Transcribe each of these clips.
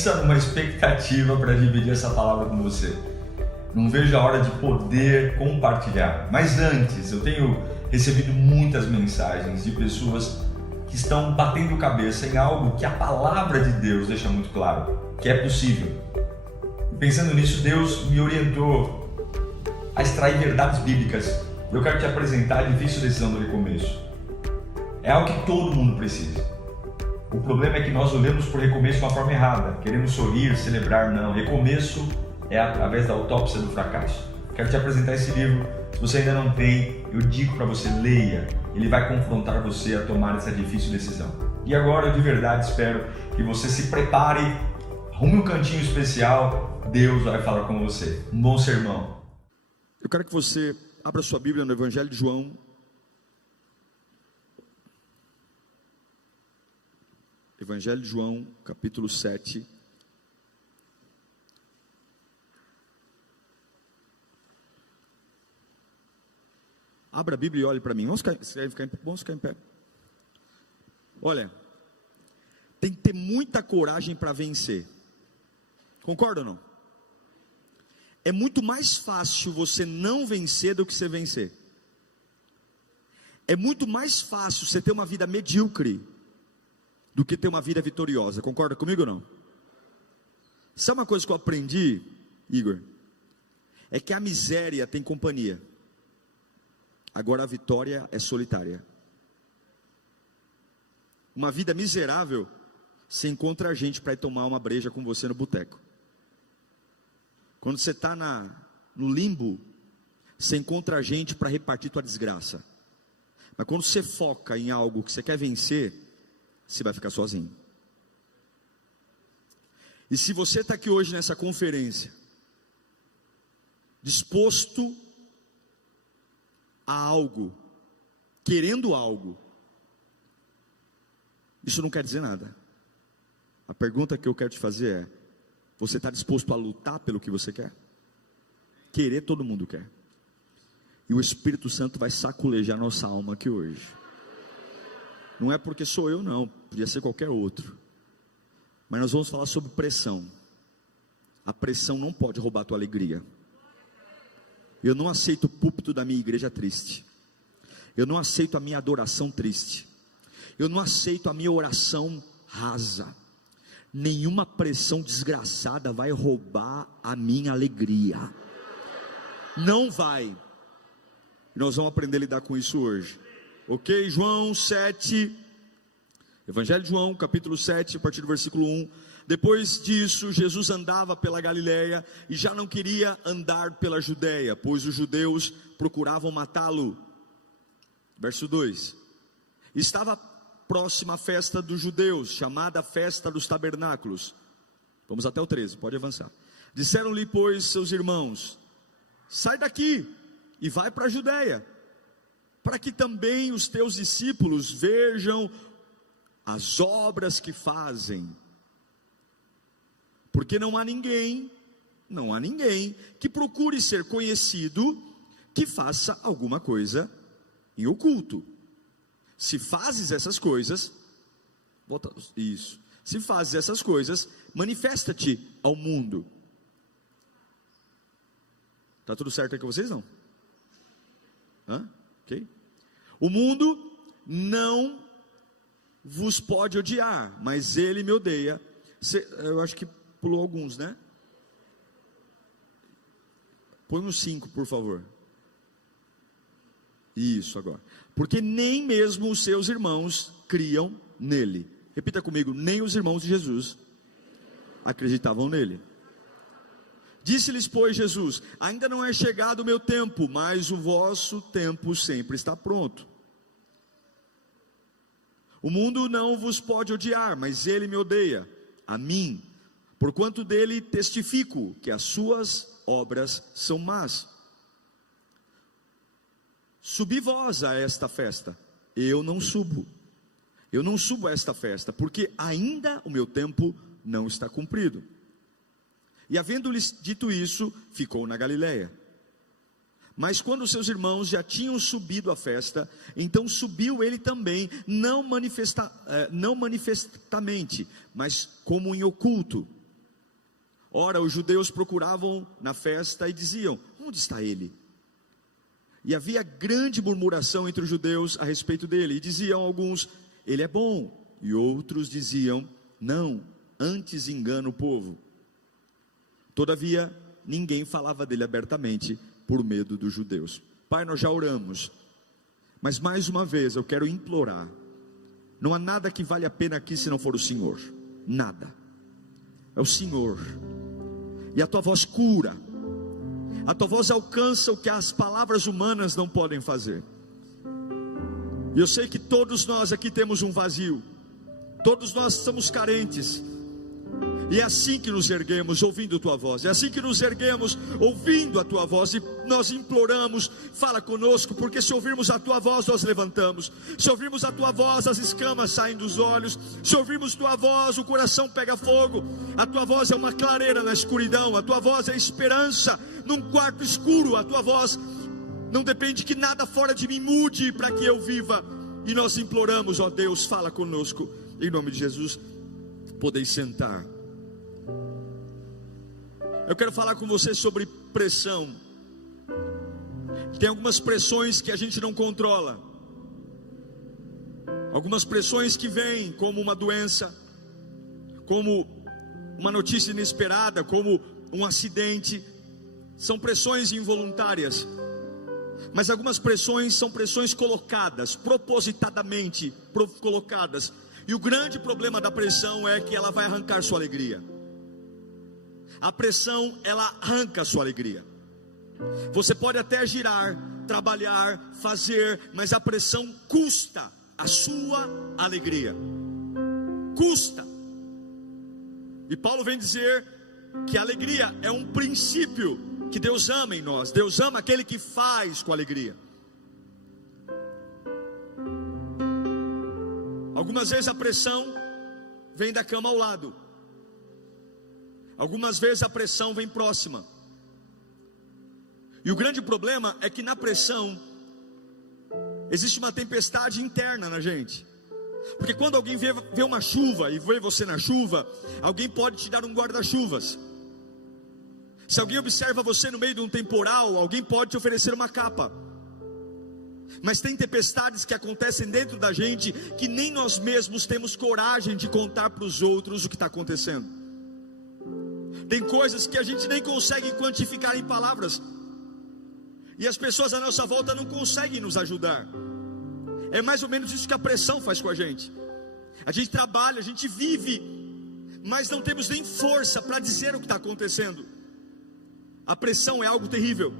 pensa numa expectativa para dividir essa palavra com você. Não vejo a hora de poder compartilhar. Mas antes, eu tenho recebido muitas mensagens de pessoas que estão batendo cabeça em algo que a palavra de Deus deixa muito claro, que é possível. E pensando nisso, Deus me orientou a extrair verdades bíblicas. Eu quero te apresentar a difícil decisão do recomeço. É algo que todo mundo precisa. O problema é que nós olhamos por recomeço de uma forma errada. Queremos sorrir, celebrar, não. Recomeço é através da autópsia do fracasso. Quero te apresentar esse livro. Se você ainda não tem, eu digo para você, leia. Ele vai confrontar você a tomar essa difícil decisão. E agora, eu de verdade espero que você se prepare, arrume um cantinho especial. Deus vai falar com você. Um bom sermão. Eu quero que você abra sua Bíblia no Evangelho de João. Evangelho de João, capítulo 7. Abra a Bíblia e olhe para mim. Vamos ficar em pé. Olha, tem que ter muita coragem para vencer. Concorda ou não? É muito mais fácil você não vencer do que você vencer. É muito mais fácil você ter uma vida medíocre do que ter uma vida vitoriosa. Concorda comigo ou não? Sabe uma coisa que eu aprendi, Igor? É que a miséria tem companhia. Agora a vitória é solitária. Uma vida miserável, você encontra gente para ir tomar uma breja com você no boteco. Quando você está no limbo, você encontra gente para repartir tua desgraça. Mas quando você foca em algo que você quer vencer, você vai ficar sozinho. E se você está aqui hoje nessa conferência, disposto a algo, querendo algo, isso não quer dizer nada. A pergunta que eu quero te fazer é: você está disposto a lutar pelo que você quer? Querer todo mundo quer. E o Espírito Santo vai saculejar nossa alma aqui hoje. Não é porque sou eu não, podia ser qualquer outro. Mas nós vamos falar sobre pressão. A pressão não pode roubar a tua alegria. Eu não aceito o púlpito da minha igreja triste. Eu não aceito a minha adoração triste. Eu não aceito a minha oração rasa. Nenhuma pressão desgraçada vai roubar a minha alegria. Não vai. Nós vamos aprender a lidar com isso hoje. Ok? João 7. Evangelho de João, capítulo 7, a partir do versículo 1. Depois disso, Jesus andava pela Galileia e já não queria andar pela Judeia, pois os judeus procuravam matá-lo. Verso 2. Estava próxima a festa dos judeus, chamada festa dos tabernáculos. Vamos até o 13, pode avançar. Disseram-lhe, pois, seus irmãos: sai daqui e vai para a Judeia, para que também os teus discípulos vejam as obras que fazem. Porque não há ninguém que procure ser conhecido, que faça alguma coisa em oculto. Se fazes essas coisas, se fazes essas coisas, manifesta-te ao mundo. Tá tudo certo aqui com vocês não? Ok? O mundo não vos pode odiar, mas ele me odeia. Eu acho que pulou alguns, né? Põe uns 5, por favor. Isso agora. Porque nem mesmo os seus irmãos criam nele. Repita comigo: nem os irmãos de Jesus acreditavam nele. Disse-lhes, pois, Jesus: ainda não é chegado o meu tempo, mas o vosso tempo sempre está pronto. O mundo não vos pode odiar, mas ele me odeia, a mim, porquanto dele testifico que as suas obras são más. Subi vós a esta festa. Eu não subo a esta festa, porque ainda o meu tempo não está cumprido. E havendo-lhes dito isso, ficou na Galileia. Mas quando seus irmãos já tinham subido à festa, então subiu ele também, não manifestamente, mas como em oculto. Ora, os judeus procuravam na festa e diziam: onde está ele? E havia grande murmuração entre os judeus a respeito dele. E diziam alguns: ele é bom. E outros diziam: não, antes engana o povo. Todavia, ninguém falava dele abertamente por medo dos judeus. Pai, nós já oramos, mas mais uma vez eu quero implorar: não há nada que vale a pena aqui se não for o Senhor. Nada. É o Senhor. E a tua voz cura. A tua voz alcança o que as palavras humanas não podem fazer. E eu sei que todos nós aqui temos um vazio. Todos nós estamos carentes. E é assim que nos erguemos, ouvindo a tua voz. É assim que nos erguemos, ouvindo a tua voz. E nós imploramos: fala conosco, porque se ouvirmos a tua voz, nós levantamos. Se ouvirmos a tua voz, as escamas saem dos olhos. Se ouvirmos tua voz, o coração pega fogo. A tua voz é uma clareira na escuridão. A tua voz é esperança num quarto escuro. A tua voz não depende que nada fora de mim mude para que eu viva. E nós imploramos: ó Deus, fala conosco. Em nome de Jesus, podeis sentar. Eu quero falar com você sobre pressão. Tem algumas pressões que a gente não controla. Algumas pressões que vêm como uma doença, como uma notícia inesperada, como um acidente. São pressões involuntárias. Mas algumas pressões são pressões colocadas, propositadamente colocadas. E o grande problema da pressão é que ela vai arrancar sua alegria. A pressão, ela arranca a sua alegria. Você pode até girar, trabalhar, fazer, mas a pressão custa a sua alegria. Custa. E Paulo vem dizer que a alegria é um princípio que Deus ama em nós. Deus ama aquele que faz com alegria. Algumas vezes a pressão vem da cama ao lado. Algumas vezes a pressão vem próxima. E o grande problema é que na pressão existe uma tempestade interna na gente. Porque quando alguém vê uma chuva e vê você na chuva, alguém pode te dar um guarda-chuvas. Se alguém observa você no meio de um temporal, alguém pode te oferecer uma capa. Mas tem tempestades que acontecem dentro da gente que nem nós mesmos temos coragem de contar para os outros o que está acontecendo. Tem coisas que a gente nem consegue quantificar em palavras. E as pessoas à nossa volta não conseguem nos ajudar. É mais ou menos isso que a pressão faz com a gente. A gente trabalha, a gente vive, mas não temos nem força para dizer o que está acontecendo. A pressão é algo terrível.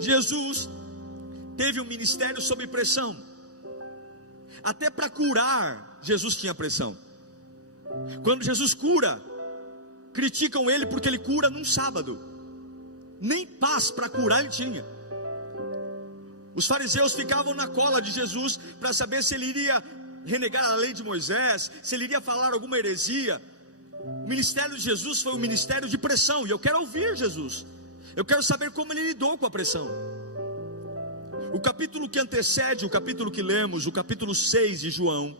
Jesus teve um ministério sob pressão. Até para curar, Jesus tinha pressão. Quando Jesus cura, criticam ele porque ele cura num sábado. Nem paz para curar ele tinha. Os fariseus ficavam na cola de Jesus para saber se ele iria renegar a lei de Moisés, se ele iria falar alguma heresia. O ministério de Jesus foi um ministério de pressão. E eu quero ouvir Jesus. Eu quero saber como ele lidou com a pressão. O capítulo que antecede o capítulo que lemos, o capítulo 6 de João,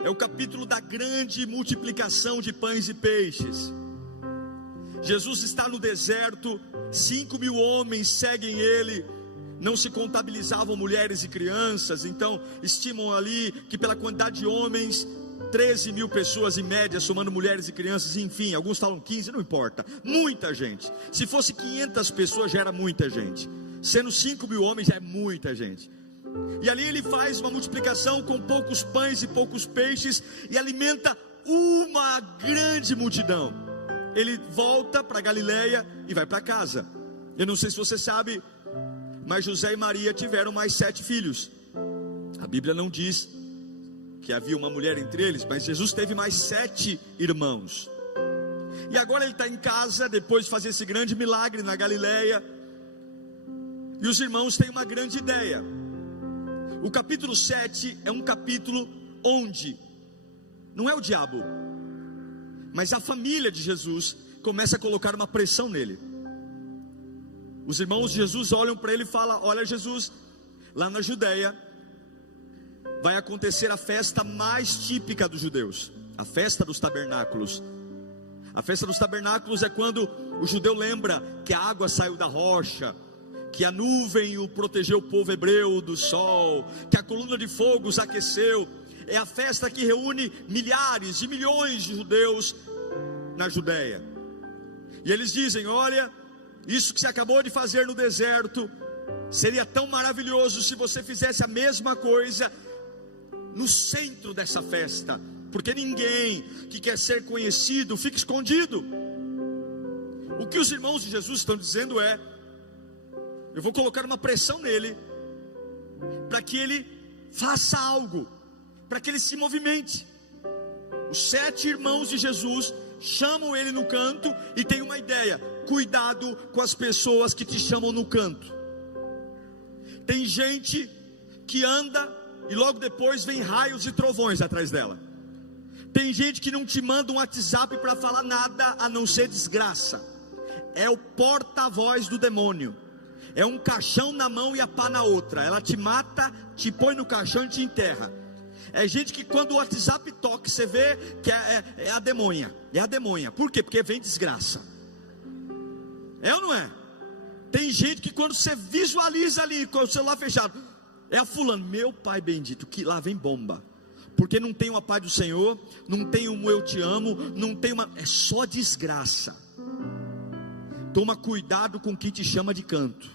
é o capítulo da grande multiplicação de pães e peixes. Jesus está no deserto, 5.000 homens seguem ele, não se contabilizavam mulheres e crianças, então estimam ali que pela quantidade de homens, 13.000 pessoas em média, somando mulheres e crianças, enfim, alguns falam 15, não importa, muita gente. Se fosse 500 pessoas já era muita gente, sendo 5.000 homens já é muita gente. E ali ele faz uma multiplicação com poucos pães e poucos peixes e alimenta uma grande multidão. Ele volta para Galileia e vai para casa. Eu não sei se você sabe, mas José e Maria tiveram mais 7 filhos. A Bíblia não diz que havia uma mulher entre eles, mas Jesus teve mais 7 irmãos. E agora ele está em casa, depois de fazer esse grande milagre na Galileia. E os irmãos têm uma grande ideia. O capítulo 7 é um capítulo onde não é o diabo, mas a família de Jesus começa a colocar uma pressão nele. Os irmãos de Jesus olham para ele e falam: olha Jesus, lá na Judeia vai acontecer a festa mais típica dos judeus, a festa dos tabernáculos. A festa dos tabernáculos é quando o judeu lembra que a água saiu da rocha, que a nuvem o protegeu o povo hebreu do sol, que a coluna de fogo os aqueceu. É a festa que reúne milhares e milhões de judeus na Judéia. E eles dizem: olha, isso que você acabou de fazer no deserto, seria tão maravilhoso se você fizesse a mesma coisa no centro dessa festa, porque ninguém que quer ser conhecido fica escondido. O que os irmãos de Jesus estão dizendo é: eu vou colocar uma pressão nele, para que ele faça algo, para que ele se movimente. Os 7 irmãos de Jesus chamam ele no canto e tem uma ideia: cuidado com as pessoas que te chamam no canto. Tem gente que anda e logo depois vem raios e trovões atrás dela. Tem gente que não te manda um WhatsApp para falar nada a não ser desgraça. É o porta-voz do demônio. É um caixão na mão e a pá na outra. Ela te mata, te põe no caixão e te enterra. É gente que quando o WhatsApp toca, você vê que é a demônia. É a demônia. Por quê? Porque vem desgraça. É ou não é? Tem gente que quando você visualiza ali com o celular fechado, é a fulano: meu pai bendito, que lá vem bomba. Porque não tem uma paz do Senhor, não tem um eu te amo, não tem uma... é só desgraça. Toma cuidado com quem te chama de canto.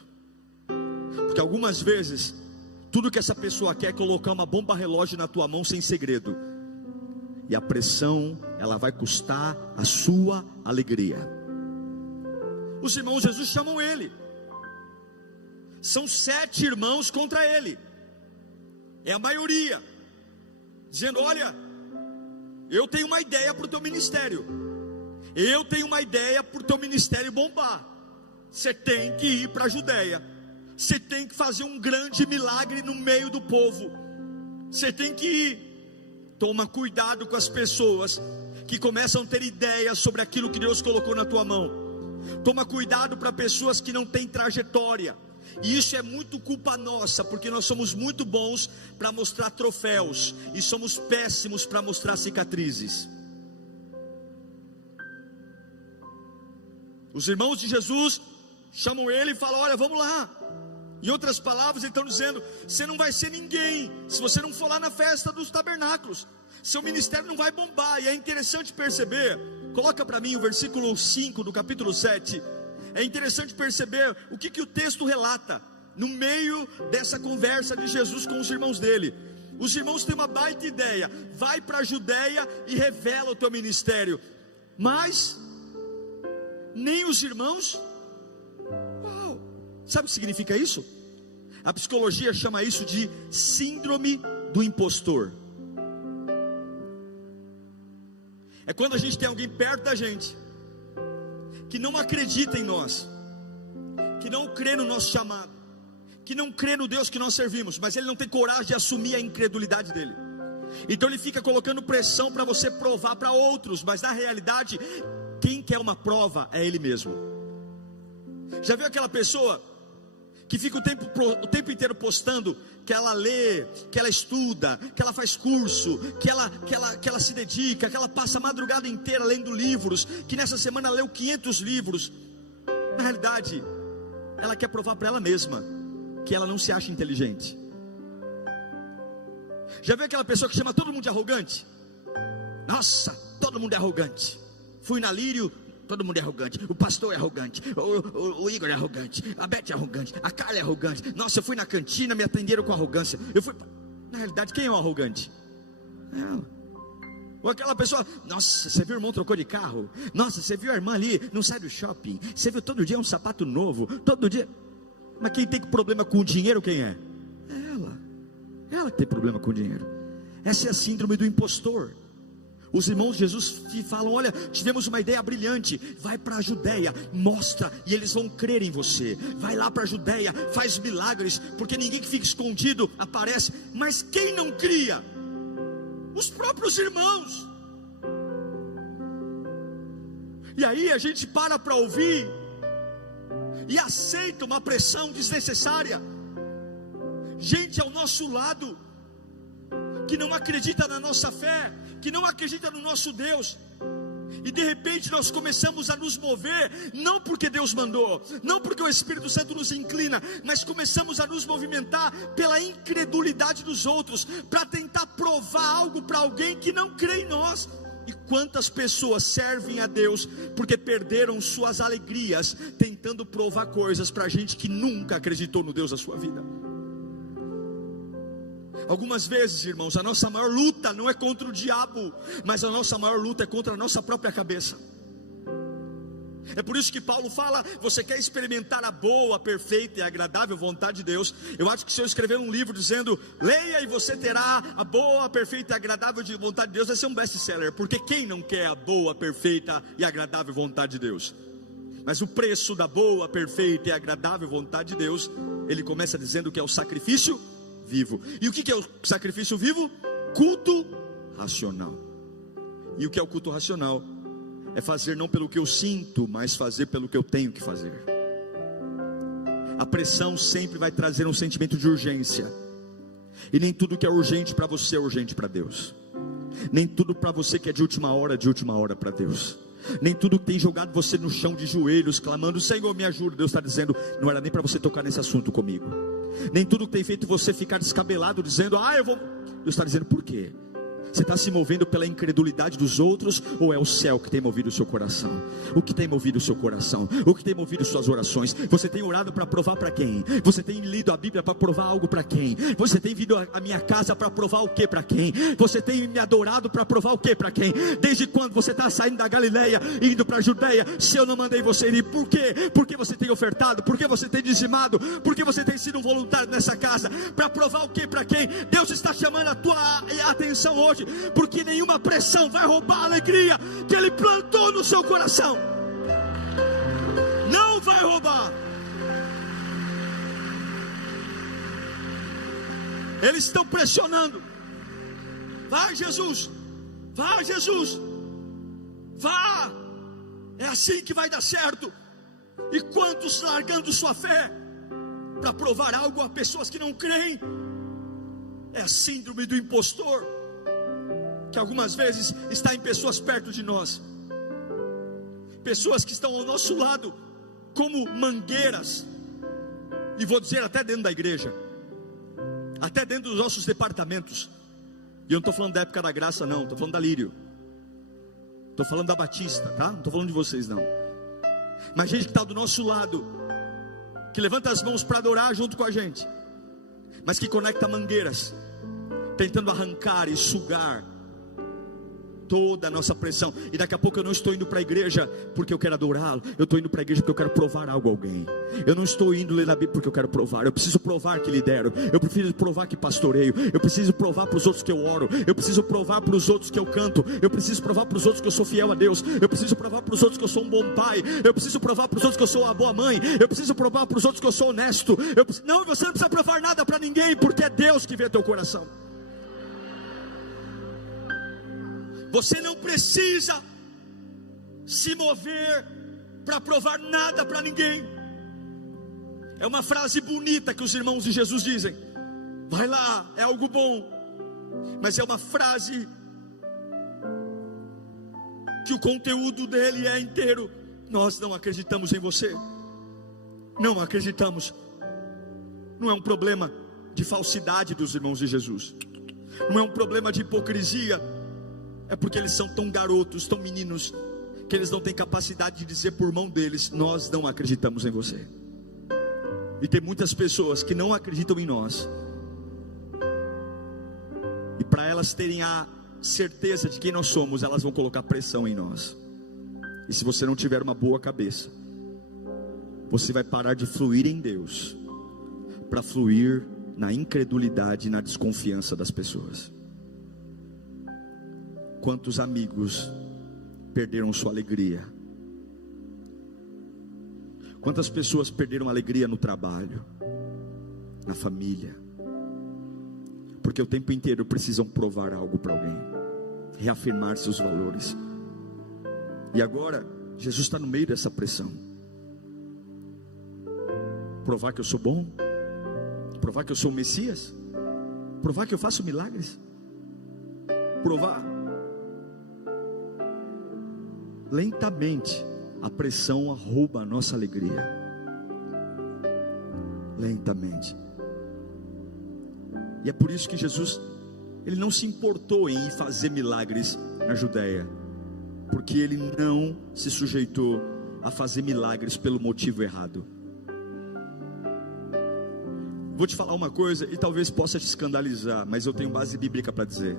Porque algumas vezes, tudo que essa pessoa quer é colocar uma bomba relógio na tua mão sem segredo. E a pressão, ela vai custar a sua alegria. Os irmãos de Jesus chamam ele. São 7 irmãos contra ele. É a maioria. Dizendo: olha, eu tenho uma ideia para o teu ministério. Eu tenho uma ideia para o teu ministério bombar. Você tem que ir para a Judéia. Você tem que fazer um grande milagre no meio do povo. Você tem que ir. Toma cuidado com as pessoas que começam a ter ideias sobre aquilo que Deus colocou na tua mão. Toma cuidado para pessoas que não têm trajetória. E isso é muito culpa nossa, porque nós somos muito bons para mostrar troféus e somos péssimos para mostrar cicatrizes. Os irmãos de Jesus chamam ele e falam: olha, vamos lá. Em outras palavras, eles estão dizendo: você não vai ser ninguém se você não for lá na festa dos tabernáculos. Seu ministério não vai bombar. E é interessante perceber, coloca para mim o versículo 5 do capítulo 7. É interessante perceber o que o texto relata no meio dessa conversa de Jesus com os irmãos dele. Os irmãos têm uma baita ideia: vai para a Judéia e revela o teu ministério. Mas nem os irmãos. Uau! Sabe o que significa isso? A psicologia chama isso de síndrome do impostor. É quando a gente tem alguém perto da gente que não acredita em nós, que não crê no nosso chamado, que não crê no Deus que nós servimos, mas ele não tem coragem de assumir a incredulidade dele. Então ele fica colocando pressão para você provar para outros, mas na realidade, quem quer uma prova é ele mesmo. Já viu aquela pessoa que fica o tempo inteiro postando que ela lê, que ela estuda, que ela faz curso, que ela se dedica, que ela passa a madrugada inteira lendo livros, que nessa semana leu 500 livros. Na realidade, ela quer provar para ela mesma que ela não se acha inteligente. Já viu aquela pessoa que chama todo mundo de arrogante? Nossa, todo mundo é arrogante. Fui na Lírio, todo mundo é arrogante. O pastor é arrogante, o Igor é arrogante, a Beth é arrogante, a Carla é arrogante. Nossa, eu fui na cantina, me atenderam com arrogância. Na realidade, quem é o arrogante? Ela. Ou aquela pessoa: nossa, você viu o irmão trocou de carro? Nossa, você viu a irmã ali, não sai do shopping? Você viu todo dia um sapato novo? Todo dia. Mas quem tem problema com o dinheiro, quem é? Ela que tem problema com o dinheiro. Essa é a síndrome do impostor. Os irmãos de Jesus te falam: olha, tivemos uma ideia brilhante, vai para a Judéia, mostra, e eles vão crer em você. Vai lá para a Judéia, faz milagres, porque ninguém que fica escondido aparece. Mas quem não cria? Os próprios irmãos. E aí a gente para ouvir e aceita uma pressão desnecessária. Gente ao nosso lado que não acredita na nossa fé, que não acredita no nosso Deus. E de repente nós começamos a nos mover, não porque Deus mandou, não porque o Espírito Santo nos inclina, mas começamos a nos movimentar pela incredulidade dos outros, para tentar provar algo para alguém que não crê em nós. E quantas pessoas servem a Deus porque perderam suas alegrias, tentando provar coisas para gente que nunca acreditou no Deus da sua vida. Algumas vezes, irmãos, a nossa maior luta não é contra o diabo, mas a nossa maior luta é contra a nossa própria cabeça. É por isso que Paulo fala: você quer experimentar a boa, perfeita e agradável vontade de Deus? Eu acho que se eu escrever um livro dizendo leia e você terá a boa, perfeita e agradável vontade de Deus, vai ser um best-seller, porque quem não quer a boa, perfeita e agradável vontade de Deus? Mas o preço da boa, perfeita e agradável vontade de Deus, ele começa dizendo que é o sacrifício vivo. E o que é o sacrifício vivo? Culto racional. E o que é o culto racional? É fazer não pelo que eu sinto, mas fazer pelo que eu tenho que fazer. A pressão sempre vai trazer um sentimento de urgência, e nem tudo que é urgente para você é urgente para Deus. Nem tudo para você que é de última hora para Deus. Nem tudo que tem jogado você no chão de joelhos, clamando: Senhor, me ajuda. Deus está dizendo: não era nem para você tocar nesse assunto comigo. Nem tudo que tem feito você ficar descabelado, dizendo: eu vou. Deus está dizendo: por quê? Você está se movendo pela incredulidade dos outros, ou é o céu que tem movido o seu coração? O que tem movido o seu coração? O que tem movido suas orações? Você tem orado para provar para quem? Você tem lido a Bíblia para provar algo para quem? Você tem vindo à minha casa para provar o que para quem? Você tem me adorado para provar o que para quem? Desde quando você está saindo da Galileia, indo para a Judeia, se eu não mandei você ir? Por quê? Porque você tem ofertado? Porque você tem dizimado? Porque você tem sido um voluntário nessa casa? Para provar o que para quem? Deus está chamando a tua atenção hoje, porque nenhuma pressão vai roubar a alegria que Ele plantou no seu coração. Não vai roubar. Eles estão pressionando. Vai, Jesus. Vai, Jesus. Vá. É assim que vai dar certo. E quantos largando sua fé para provar algo a pessoas que não creem? É a síndrome do impostor, que algumas vezes está em pessoas perto de nós, pessoas que estão ao nosso lado como mangueiras, e vou dizer até dentro da igreja, até dentro dos nossos departamentos. E eu não estou falando da época da graça não, estou falando da Lírio, estou falando da Batista, tá? Não estou falando de vocês não, mas gente que está do nosso lado, que levanta as mãos para adorar junto com a gente, mas que conecta mangueiras, tentando arrancar e sugar toda a nossa pressão. E daqui a pouco eu não estou indo para a igreja porque eu quero adorá-lo, eu estou indo para a igreja porque eu quero provar algo a alguém. Eu não estou indo ler na Bíblia porque eu quero provar. Eu preciso provar que lidero, eu preciso provar que pastoreio, eu preciso provar para os outros que eu oro, eu preciso provar para os outros que eu canto, eu preciso provar para os outros que eu sou fiel a Deus, eu preciso provar para os outros que eu sou um bom pai, eu preciso provar para os outros que eu sou uma boa mãe, eu preciso provar para os outros que eu sou honesto. Não, você não precisa provar nada para ninguém, porque é Deus que vê teu coração. Você não precisa se mover para provar nada para ninguém. É uma frase bonita que os irmãos de Jesus dizem. Vai lá, é algo bom. Mas é uma frase que o conteúdo dele é inteiro: nós não acreditamos em você. Não acreditamos. Não é um problema de falsidade dos irmãos de Jesus, não é um problema de hipocrisia. É porque eles são tão garotos, tão meninos, que eles não têm capacidade de dizer por mão deles: nós não acreditamos em você. E tem muitas pessoas que não acreditam em nós, e para elas terem a certeza de quem nós somos, elas vão colocar pressão em nós. E se você não tiver uma boa cabeça, você vai parar de fluir em Deus para fluir na incredulidade e na desconfiança das pessoas. Quantos amigos perderam sua alegria? Quantas pessoas perderam alegria no trabalho, na família? Porque o tempo inteiro precisam provar algo para alguém, reafirmar seus valores. E agora Jesus está no meio dessa pressão. Provar que eu sou bom, provar que eu sou o Messias, provar que eu faço milagres, provar. lentamente a pressão rouba a nossa alegria. Lentamente. E é por isso que Jesus, ele não se importou em ir fazer milagres na Judéia, porque ele não se sujeitou a fazer milagres pelo motivo errado. Vou te falar uma coisa e talvez possa te escandalizar, mas eu tenho base bíblica para dizer.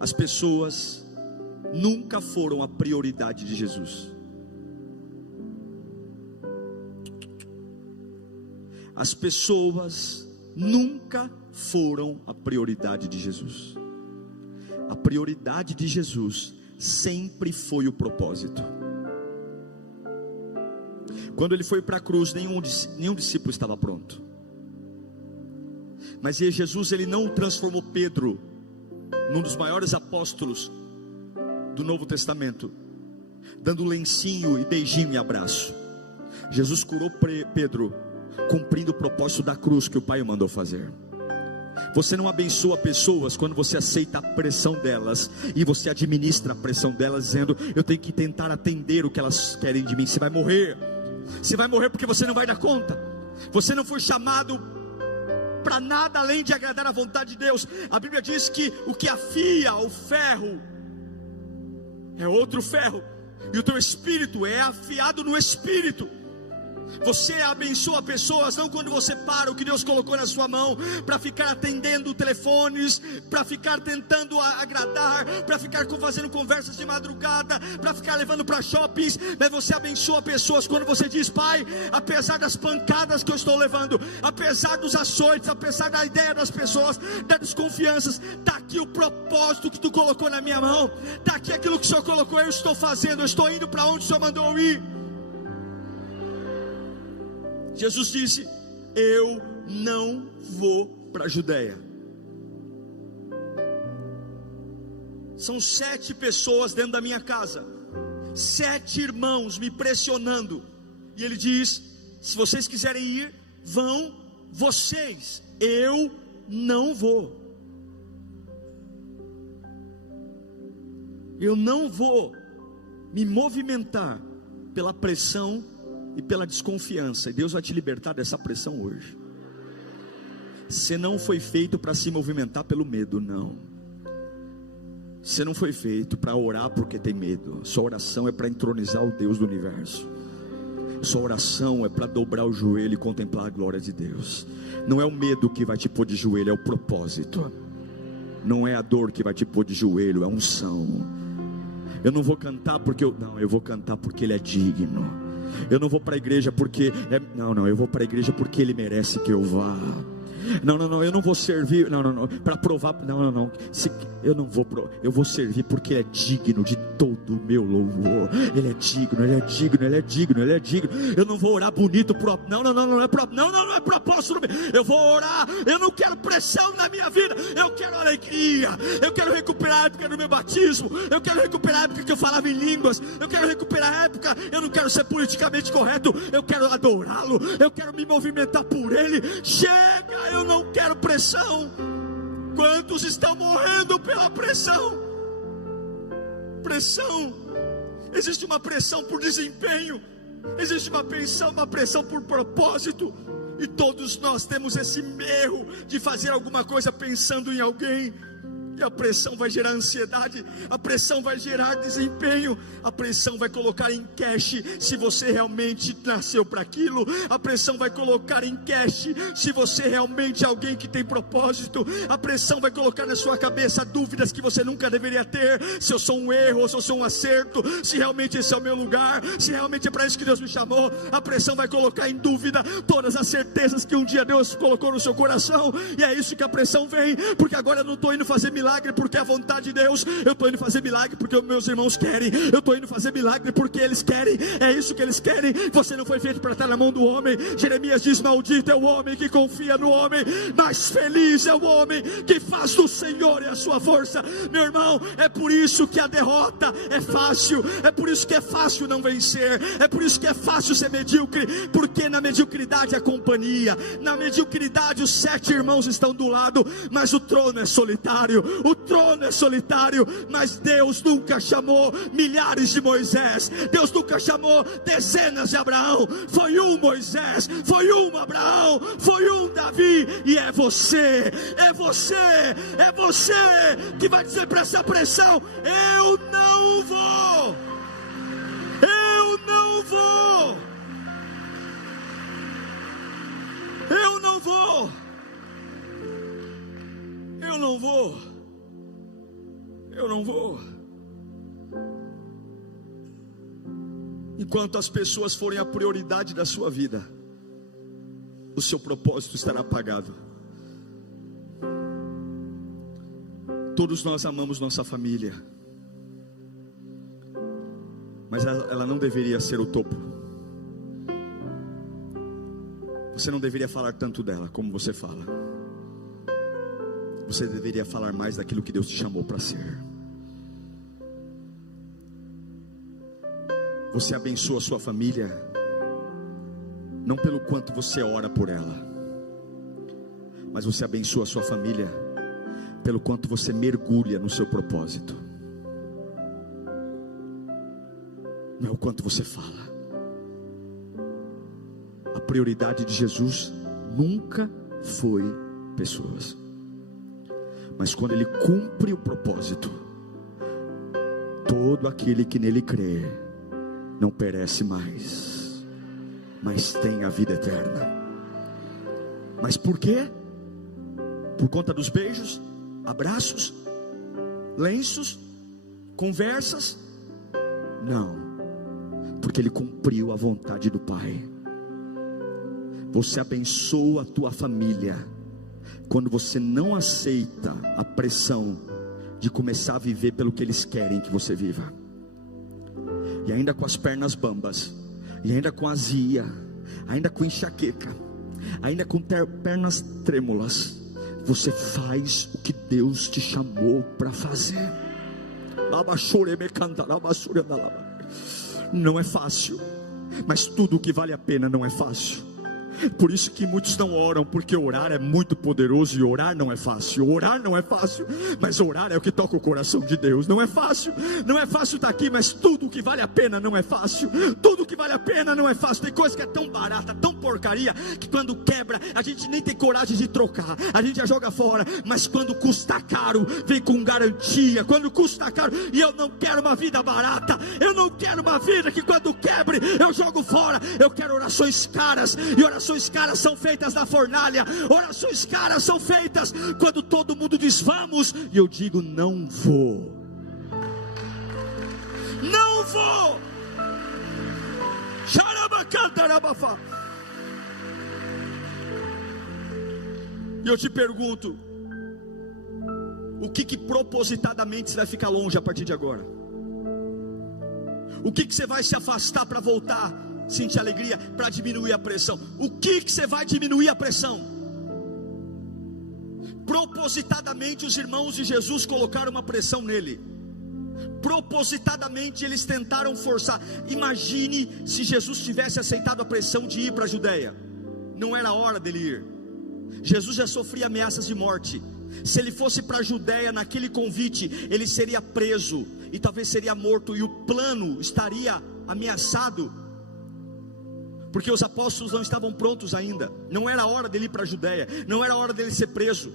As pessoas nunca foram a prioridade de Jesus. As pessoas nunca foram a prioridade de Jesus. A prioridade de Jesus sempre foi o propósito. Quando ele foi para a cruz, nenhum discípulo estava pronto. Mas Jesus, ele não transformou Pedro num dos maiores apóstolos do Novo Testamento, dando lencinho e beijinho e abraço. Jesus curou Pedro, cumprindo o propósito da cruz que o Pai o mandou fazer. Você não abençoa pessoas quando você aceita a pressão delas e você administra a pressão delas, dizendo: eu tenho que tentar atender o que elas querem de mim. Você vai morrer. Você vai morrer porque você não vai dar conta. Você não foi chamado para nada além de agradar a vontade de Deus. A Bíblia diz que o que afia o ferro é outro ferro, e o teu espírito é afiado no espírito. Você abençoa pessoas não quando você para o que Deus colocou na sua mão para ficar atendendo telefones, para ficar tentando agradar, para ficar fazendo conversas de madrugada, para ficar levando para shoppings. Mas você abençoa pessoas quando você diz: Pai, apesar das pancadas que eu estou levando, apesar dos açoites, apesar da ideia das pessoas, das desconfianças, está aqui o propósito que tu colocou na minha mão, está aqui aquilo que o Senhor colocou, eu estou fazendo, eu estou indo para onde o Senhor mandou eu ir. Jesus disse: eu não vou para a Judéia. São 7 pessoas dentro da minha casa, 7 irmãos me pressionando, e ele diz: se vocês quiserem ir, vão vocês, eu não vou. Eu não vou me movimentar pela pressão e pela desconfiança. E Deus vai te libertar dessa pressão hoje. Você não foi feito para se movimentar pelo medo, não. Você não foi feito para orar porque tem medo. Sua oração é para entronizar o Deus do universo. Sua oração é para dobrar o joelho e contemplar a glória de Deus. Não é o medo que vai te pôr de joelho, é o propósito. Não é a dor que vai te pôr de joelho, é a unção. Eu não vou cantar porque eu vou cantar porque Ele é digno. Eu não vou para a igreja porque eu vou para a igreja porque Ele merece que eu vá. Não, eu não vou servir, para provar, eu vou servir porque Ele é digno de todo o meu louvor. Ele é digno, Ele é digno, Ele é digno, Ele é digno. Eu não vou orar bonito, não é propósito. Eu vou orar, eu não quero pressão na minha vida, eu quero alegria. Eu quero recuperar a época do meu batismo, eu quero recuperar a época que eu falava em línguas, eu quero recuperar a época, eu não quero ser politicamente correto, eu quero adorá-lo, eu quero me movimentar por Ele. Chega, eu não quero pressão. Quantos estão morrendo pela pressão? Pressão. Existe uma pressão por desempenho, existe uma pressão por propósito. E todos nós temos esse erro de fazer alguma coisa pensando em alguém. E a pressão vai gerar ansiedade, a pressão vai gerar desempenho, a pressão vai colocar em cash se você realmente nasceu para aquilo, a pressão vai colocar em cash se você realmente é alguém que tem propósito, a pressão vai colocar na sua cabeça dúvidas que você nunca deveria ter, se eu sou um erro ou se eu sou um acerto, se realmente esse é o meu lugar, se realmente é para isso que Deus me chamou. A pressão vai colocar em dúvida todas as certezas que um dia Deus colocou no seu coração, e é isso que a pressão vem, porque agora eu não estou indo fazer milagre porque é a vontade de Deus, eu estou indo fazer milagre porque os meus irmãos querem, eu estou indo fazer milagre porque eles querem, é isso que eles querem. Você não foi feito para estar na mão do homem. Jeremias diz: maldito é o homem que confia no homem, mas feliz é o homem que faz do Senhor a sua força. Meu irmão, é por isso que a derrota é fácil, é por isso que é fácil não vencer, é por isso que é fácil ser medíocre, porque na mediocridade é companhia, na mediocridade os 7 irmãos estão do lado, mas o trono é solitário. o trono é solitário, mas Deus nunca chamou milhares de Moisés, Deus nunca chamou dezenas de Abraão, foi um Moisés, foi um Abraão, foi um Davi, e é você que vai dizer para essa pressão: eu não vou, eu não vou, eu não vou, eu não vou, eu não vou. Enquanto as pessoas forem a prioridade da sua vida, o seu propósito estará apagado. Todos nós amamos nossa família, mas ela não deveria ser o topo. Você não deveria falar tanto dela como você fala. Você deveria falar mais daquilo que Deus te chamou para ser. Você abençoa a sua família não pelo quanto você ora por ela, mas você abençoa a sua família pelo quanto você mergulha no seu propósito. Não é o quanto você fala. A prioridade de Jesus nunca foi pessoas, mas quando Ele cumpre o propósito, todo aquele que nele crê não perece mais, mas tem a vida eterna. Mas por quê? Por conta dos beijos, abraços, lenços, conversas? Não, porque Ele cumpriu a vontade do Pai. Você abençoa a tua família quando você não aceita a pressão de começar a viver pelo que eles querem que você viva. E ainda com as pernas bambas, e ainda com azia, ainda com enxaqueca, ainda com pernas trêmulas, você faz o que Deus te chamou para fazer. Não é fácil, mas tudo o que vale a pena não é fácil. Por isso que muitos não oram, porque orar é muito poderoso e orar não é fácil. Orar não é fácil, mas orar é o que toca o coração de Deus. Não é fácil, não é fácil estar aqui, mas tudo que vale a pena não é fácil. Tudo que vale a pena não é fácil. Tem coisa que é tão barata, tão porcaria, que quando quebra a gente nem tem coragem de trocar, a gente já joga fora. Mas quando custa caro, vem com garantia. Quando custa caro, e eu não quero uma vida barata, eu não quero uma vida que quando quebre eu jogo fora. Eu quero orações caras, e orações caras são feitas na fornalha. Orações caras são feitas quando todo mundo diz vamos, e eu digo não vou, não vou. E eu te pergunto, o que propositadamente você vai ficar longe a partir de agora? O que você vai se afastar para voltar sentir alegria, para diminuir a pressão? O que você vai diminuir a pressão? Propositadamente os irmãos de Jesus colocaram uma pressão nele. Propositadamente eles tentaram forçar. Imagine se Jesus tivesse aceitado a pressão de ir para a Judéia. Não era a hora dele ir. Jesus já sofria ameaças de morte. Se ele fosse para a Judéia naquele convite, ele seria preso e talvez seria morto, e o plano estaria ameaçado, porque os apóstolos não estavam prontos ainda. Não era a hora dele ir para a Judéia, não era a hora dele ser preso.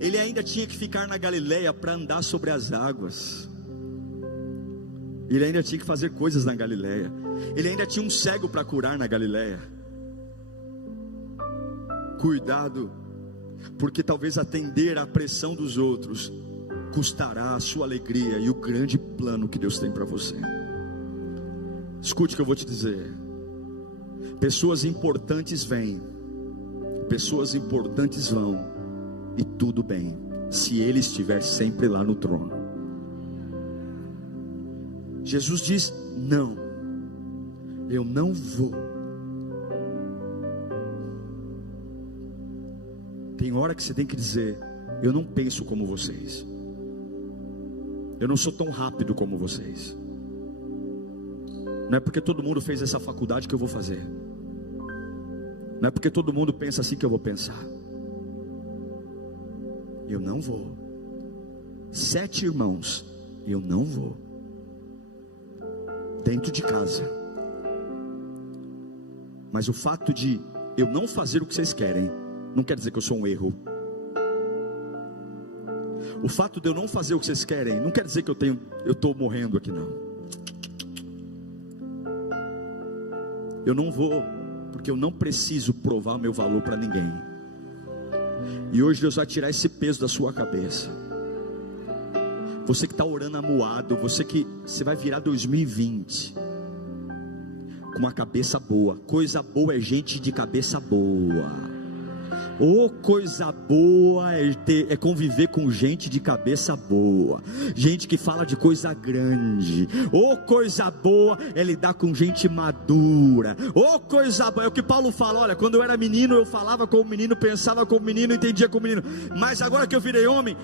Ele ainda tinha que ficar na Galileia para andar sobre as águas. Ele ainda tinha que fazer coisas na Galileia. Ele ainda tinha um cego para curar na Galileia. Cuidado, porque talvez atender à pressão dos outros custará a sua alegria e o grande plano que Deus tem para você. Escute o que eu vou te dizer. Pessoas importantes vêm, pessoas importantes vão, e tudo bem, se Ele estiver sempre lá no trono. Jesus diz: não, eu não vou. Tem hora que você tem que dizer: eu não penso como vocês, eu não sou tão rápido como vocês. Não é porque todo mundo fez essa faculdade que eu vou fazer. Não é porque todo mundo pensa assim que eu vou pensar. Eu não vou. 7 irmãos, eu não vou. Dentro de casa. Mas o fato de eu não fazer o que vocês querem, não quer dizer que eu sou um erro. O fato de eu não fazer o que vocês querem, não quer dizer que eu estou morrendo aqui, não. Eu não vou, porque eu não preciso provar o meu valor para ninguém. E hoje Deus vai tirar esse peso da sua cabeça. Você que está orando amuado, você vai virar 2020 com uma cabeça boa. Coisa boa é gente de cabeça boa. Coisa boa é conviver com gente de cabeça boa, gente que fala de coisa grande. Coisa boa é lidar com gente madura. Coisa boa é o que Paulo fala: olha, quando eu era menino eu falava como menino, pensava como menino, entendia como menino, mas agora que eu virei homem,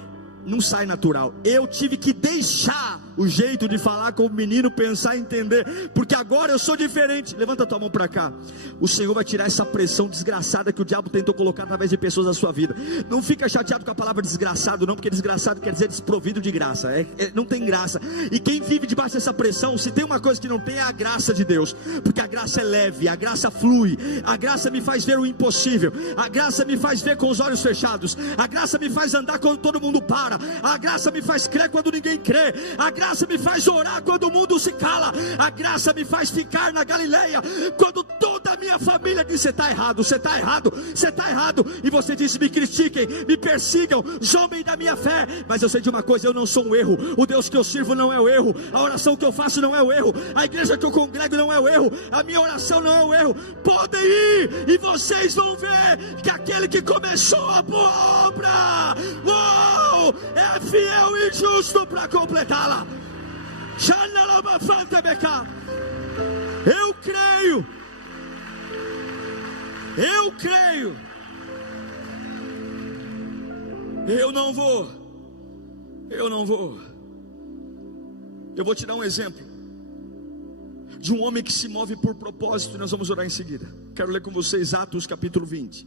não sai natural. Eu tive que deixar o jeito de falar como menino, pensar e entender, porque agora eu sou diferente. Levanta tua mão para cá. O Senhor vai tirar essa pressão desgraçada que o diabo tentou colocar através de pessoas na sua vida. Não fica chateado com a palavra desgraçado não, porque desgraçado quer dizer desprovido de graça. Não tem graça. E quem vive debaixo dessa pressão, se tem uma coisa que não tem, é a graça de Deus, porque a graça é leve, a graça flui, a graça me faz ver o impossível, a graça me faz ver com os olhos fechados, a graça me faz andar quando todo mundo para, a graça me faz crer quando ninguém crê, a graça me faz orar quando o mundo se cala, a graça me faz ficar na Galileia quando toda a minha família diz: você está errado, você está errado, você está errado. E você diz: me critiquem, me persigam, zombem da minha fé, mas eu sei de uma coisa: eu não sou um erro. O Deus que eu sirvo não é o erro, a oração que eu faço não é o erro, a igreja que eu congrego não é o erro, a minha oração não é o erro. Podem ir e vocês vão ver que aquele que começou a boa obra, é fiel e justo para completá-la. Eu creio. Eu não vou. Eu vou te dar um exemplo de um homem que se move por propósito, e nós vamos orar em seguida. Quero ler com vocês Atos capítulo 20.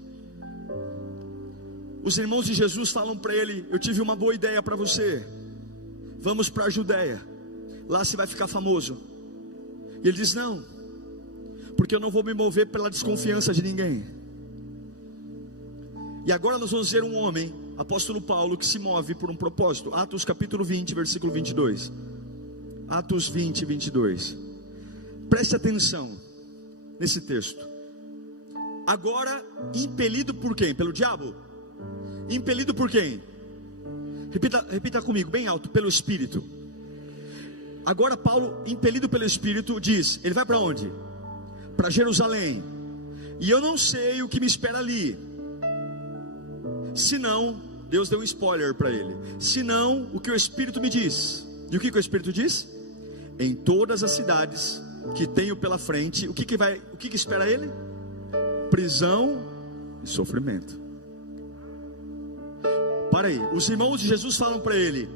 Os irmãos de Jesus falam para ele: eu tive uma boa ideia para você, vamos para a Judéia, lá você vai ficar famoso. E ele diz: não, porque eu não vou me mover pela desconfiança de ninguém. E agora nós vamos ver um homem, apóstolo Paulo, que se move por um propósito. Atos capítulo 20, versículo 22. Atos 20, 22. Preste atenção nesse texto. Agora, impelido por quem? Pelo diabo? Impelido por quem? Repita comigo, bem alto: pelo Espírito. Agora Paulo, impelido pelo Espírito, diz: ele vai para onde? Para Jerusalém. E eu não sei o que me espera ali, senão, Deus deu um spoiler para ele, senão o que o Espírito me diz. E o que o Espírito diz? Em todas as cidades que tenho pela frente, o que espera ele? Prisão e sofrimento. Para aí, os irmãos de Jesus falam para ele: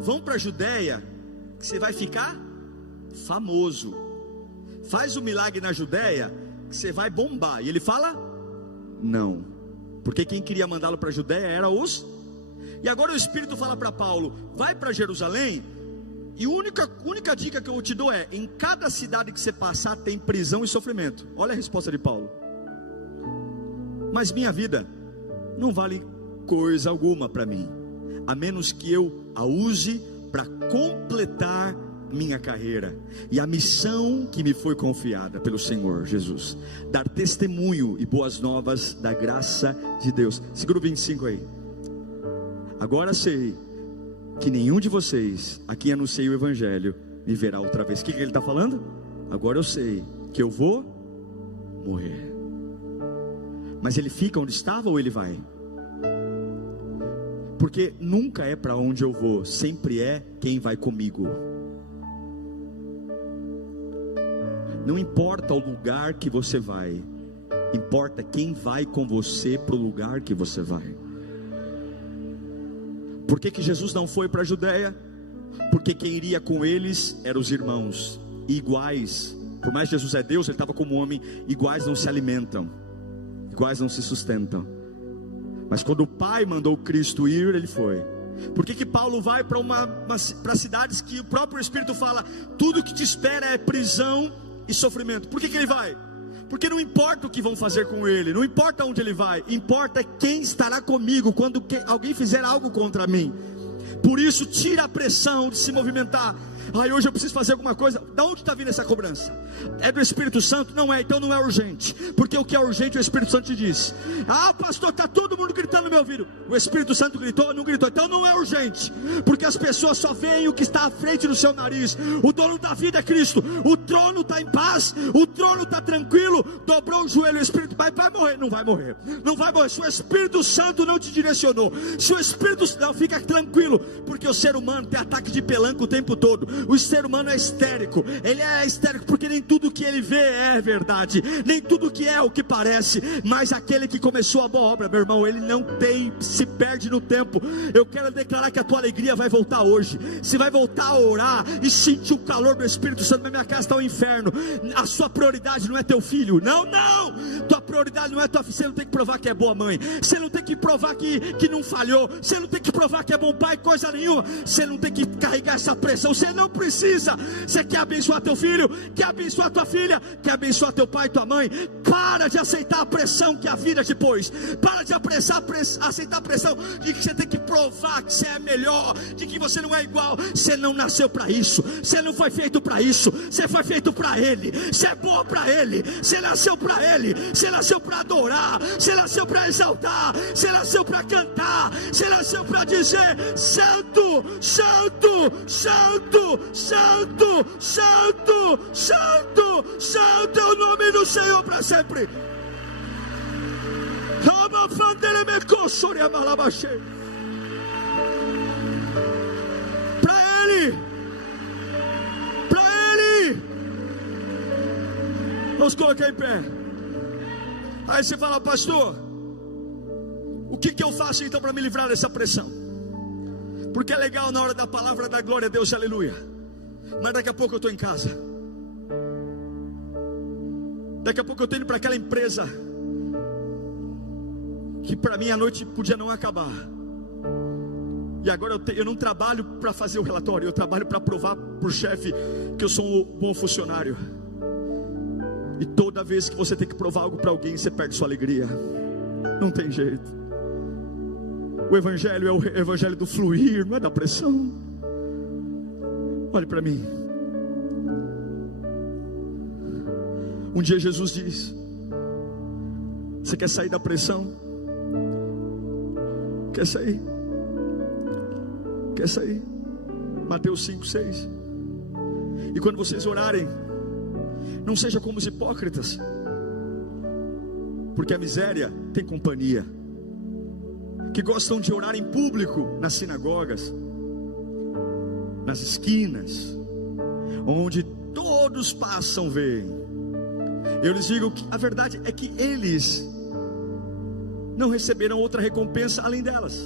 vão para a Judéia, que você vai ficar famoso. Faz o milagre na Judéia, que você vai bombar. E ele fala: não, porque quem queria mandá-lo para a Judéia era os. E agora o Espírito fala para Paulo: vai para Jerusalém. E a única dica que eu te dou é: em cada cidade que você passar tem prisão e sofrimento. Olha a resposta de Paulo: mas minha vida não vale coisa alguma para mim, a menos que eu a use para completar minha carreira e a missão que me foi confiada pelo Senhor Jesus, dar testemunho e boas novas da graça de Deus. Segura o 25 aí. Agora sei que nenhum de vocês a quem anunciei o Evangelho me verá outra vez. O que ele está falando? Agora eu sei que eu vou morrer. Mas ele fica onde estava ou ele vai? Porque nunca é para onde eu vou, sempre é quem vai comigo. Não importa o lugar que você vai, importa quem vai com você para o lugar que você vai. Por que Jesus não foi para a Judéia? Porque quem iria com eles eram os irmãos iguais. Por mais que Jesus é Deus, ele estava como homem. Iguais não se alimentam, iguais não se sustentam. Mas quando o Pai mandou Cristo ir, ele foi. Por que Paulo vai para cidades que o próprio Espírito fala, tudo que te espera é prisão e sofrimento? Por que ele vai? Porque não importa o que vão fazer com ele, não importa onde ele vai, importa quem estará comigo quando alguém fizer algo contra mim. Por isso, tira a pressão de se movimentar. Hoje eu preciso fazer alguma coisa. Da onde está vindo essa cobrança? É do Espírito Santo? Não é, então não é urgente. Porque o que é urgente, o Espírito Santo te diz. Pastor, está todo mundo gritando no meu ouvido. O Espírito Santo gritou, não gritou. Então não é urgente. Porque as pessoas só veem o que está à frente do seu nariz. O dono da vida é Cristo. O trono está em paz. O trono está tranquilo. Dobrou o joelho. O Espírito vai morrer. Não vai morrer. Não vai morrer. Se o Espírito Santo não te direcionou. Se o Espírito Santo, não, fica tranquilo. Porque o ser humano tem ataque de pelanca o tempo todo. O ser humano é histérico. Ele é histérico porque nem tudo que ele vê é verdade, nem tudo que é o que parece. Mas aquele que começou a boa obra, meu irmão, ele não se perde no tempo. Eu quero declarar que a tua alegria vai voltar hoje. Você vai voltar a orar e sentir o calor do Espírito Santo. Na minha casa está o inferno. A sua prioridade não é teu filho. Não. Tua prioridade não é tua filha. Você não tem que provar que é boa mãe. Você não tem que provar que não falhou. Você não tem que provar que é bom pai, coisa nenhuma. Você não tem que carregar essa pressão. Você não precisa. Você quer abençoar teu filho, quer abençoar tua filha, quer abençoar teu pai e tua mãe. Para de aceitar a pressão que a vida te pôs. Para de aceitar a pressão de que você tem que provar que você é melhor, de que você não é igual. Você não nasceu para isso. Você não foi feito para isso. Você foi feito para Ele. Você é bom para Ele. Você nasceu para Ele. Você nasceu para adorar. Você nasceu para exaltar. Você nasceu para cantar. Você nasceu para dizer: Santo, Santo, Santo, Santo, Santo, Santo, Santo é o nome do Senhor para sempre. Para Ele, para Ele. Vamos colocar em pé. Aí você fala: pastor, o que eu faço então para me livrar dessa pressão? Porque é legal na hora da palavra da glória a Deus, aleluia. Mas daqui a pouco eu estou em casa. Daqui a pouco eu estou indo para aquela empresa que para mim a noite podia não acabar. E agora eu não trabalho para fazer o relatório. Eu trabalho para provar para o chefe que eu sou um bom funcionário. E toda vez que você tem que provar algo para alguém, você perde sua alegria. Não tem jeito. O evangelho é o evangelho do fluir, não é da pressão. Olhe para mim. Um dia Jesus diz: você quer sair da pressão? Quer sair? Quer sair? Mateus 5:6. E quando vocês orarem, não seja como os hipócritas, porque a miséria tem companhia, que gostam de orar em público nas sinagogas, nas esquinas, onde todos passam, veem. Eu lhes digo que a verdade é que eles não receberão outra recompensa além delas.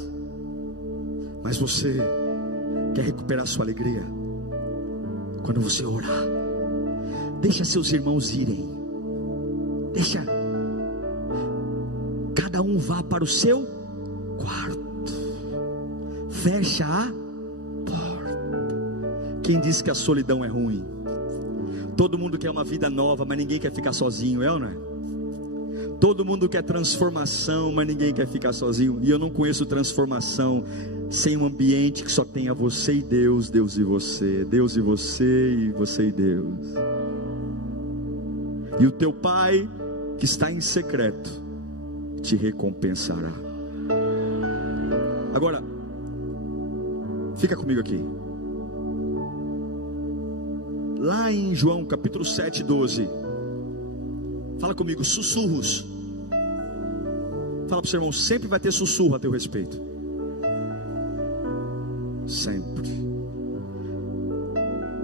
Mas você quer recuperar sua alegria? Quando você orar, deixa seus irmãos irem. Deixa cada um vá para o seu quarto. Fecha a porta. Quem disse que a solidão é ruim? Todo mundo quer uma vida nova, mas ninguém quer ficar sozinho, é ou não é? Todo mundo quer transformação, mas ninguém quer ficar sozinho. E eu não conheço transformação sem um ambiente que só tenha você e Deus, Deus e você, Deus e você, e você e Deus. E o teu Pai que está em secreto te recompensará. Agora, fica comigo aqui. Lá em João capítulo 7:12, fala comigo: sussurros. Fala para o seu irmão: sempre vai ter sussurro a teu respeito. Sempre.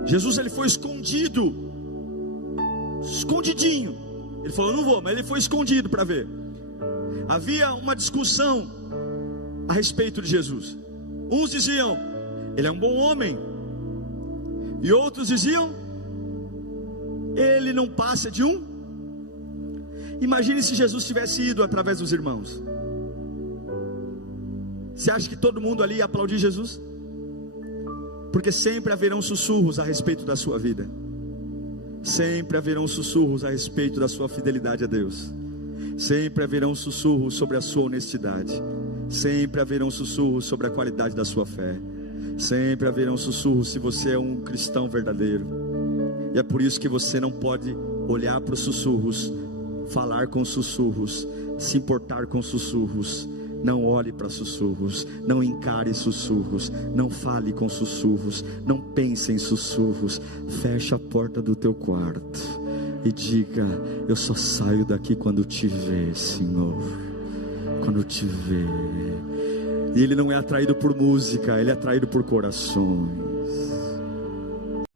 Jesus, ele foi escondido, escondidinho. Ele falou: não vou, mas ele foi escondido para ver. Havia uma discussão a respeito de Jesus. Uns diziam: ele é um bom homem. E outros diziam: ele não passa de um. Imagine se Jesus tivesse ido através dos irmãos. Você acha que todo mundo ali ia aplaudir Jesus? Porque sempre haverão sussurros a respeito da sua vida. Sempre haverão sussurros a respeito da sua fidelidade a Deus. Sempre haverão sussurros sobre a sua honestidade. Sempre haverão sussurros sobre a qualidade da sua fé. Sempre haverão sussurros se você é um cristão verdadeiro. E é por isso que você não pode olhar para os sussurros, falar com sussurros, se importar com sussurros. Não olhe para sussurros, não encare sussurros, não fale com sussurros, não pense em sussurros. Feche a porta do teu quarto e diga: eu só saio daqui quando te ver, Senhor, quando te ver. E Ele não é atraído por música, Ele é atraído por corações.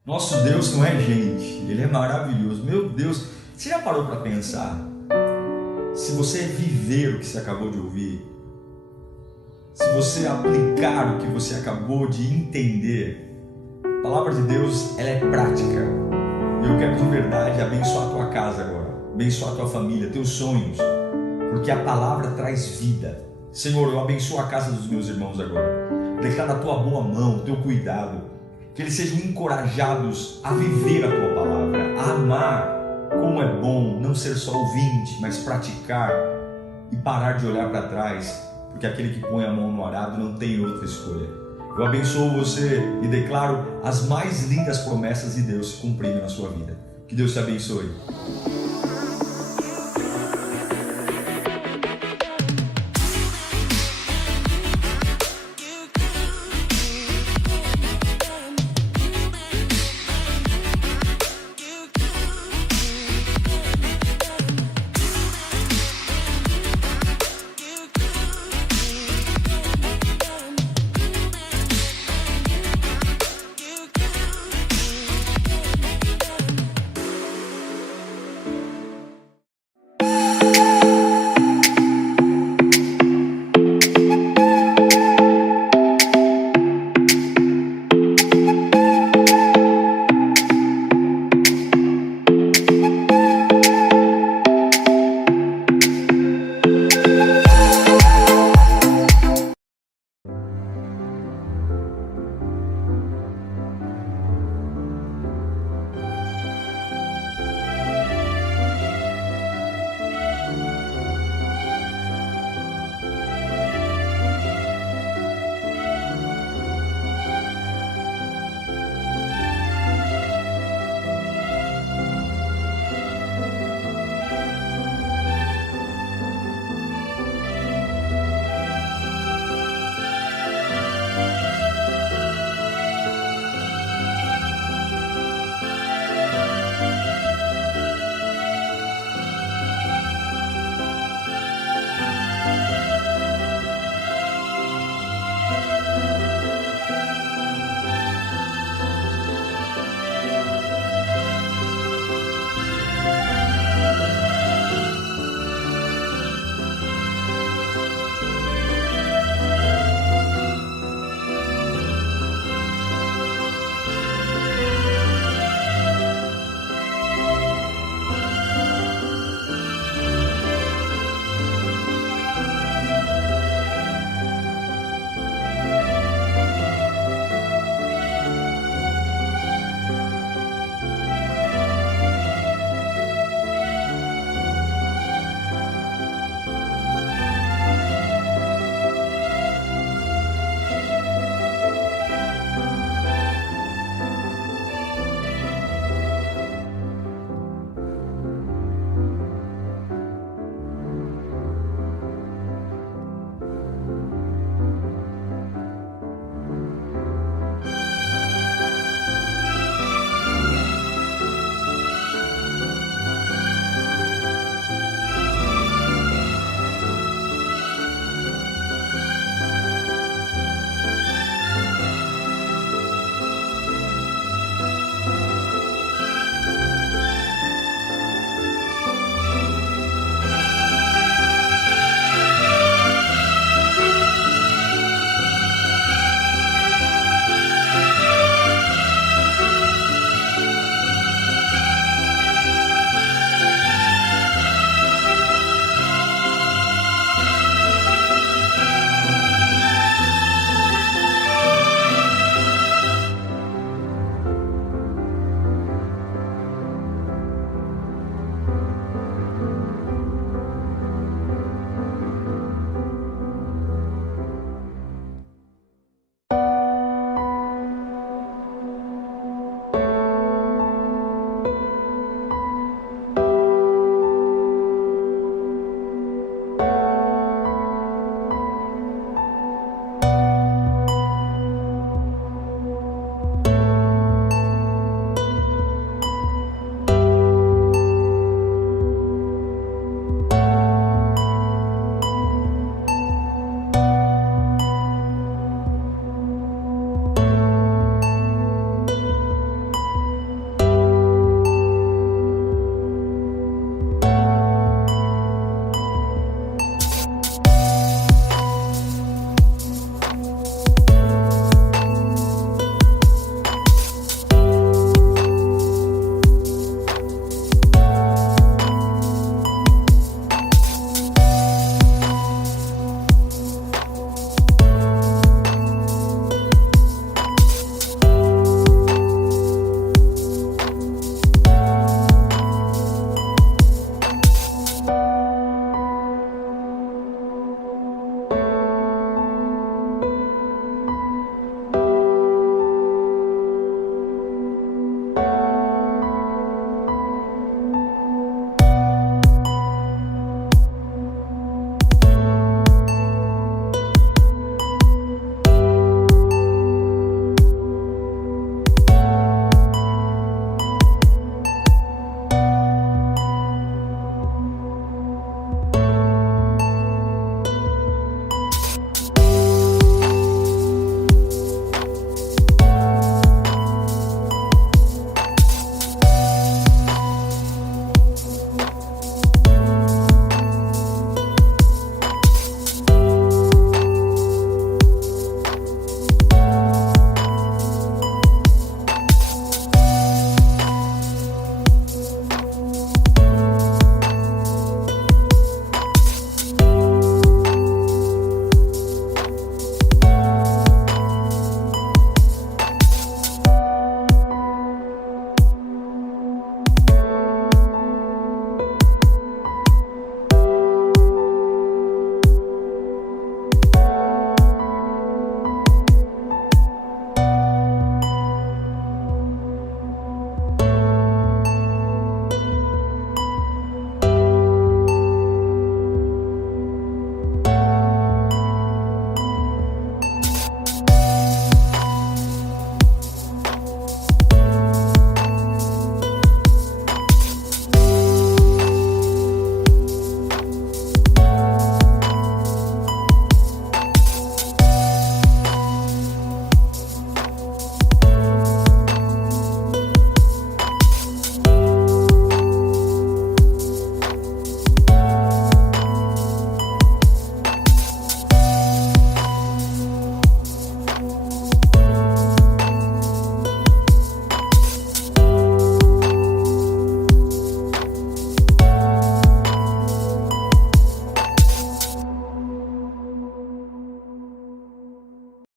Nosso Deus não é gente, Ele é maravilhoso. Meu Deus, você já parou para pensar? Se você viver o que você acabou de ouvir, se você aplicar o que você acabou de entender, a palavra de Deus, ela é prática. Eu quero de verdade abençoar a tua casa agora, abençoar a tua família, teus sonhos, porque a palavra traz vida. Senhor, eu abençoo a casa dos meus irmãos agora. Declaro a tua boa mão, o teu cuidado, que eles sejam encorajados a viver a tua palavra, a amar. Como é bom não ser só ouvinte, mas praticar e parar de olhar para trás, porque aquele que põe a mão no arado não tem outra escolha. Eu abençoo você e declaro as mais lindas promessas de Deus se cumprindo na sua vida. Que Deus te abençoe.